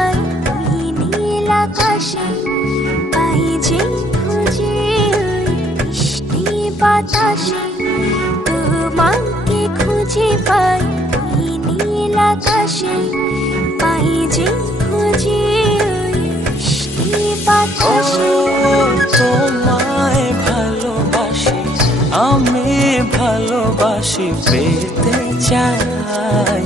পাই ওই নীল আকাশে, পাই যে খুঁজে ওই বৃষ্টি বাতাসে, তোমাকে খুঁজে পাই ওই নীল আকাশে, পাই যে খুঁজে ওই বৃষ্টি বাতাসে। তোমায় ভালোবাসি, আমি ভালোবাসি পেতে চাই।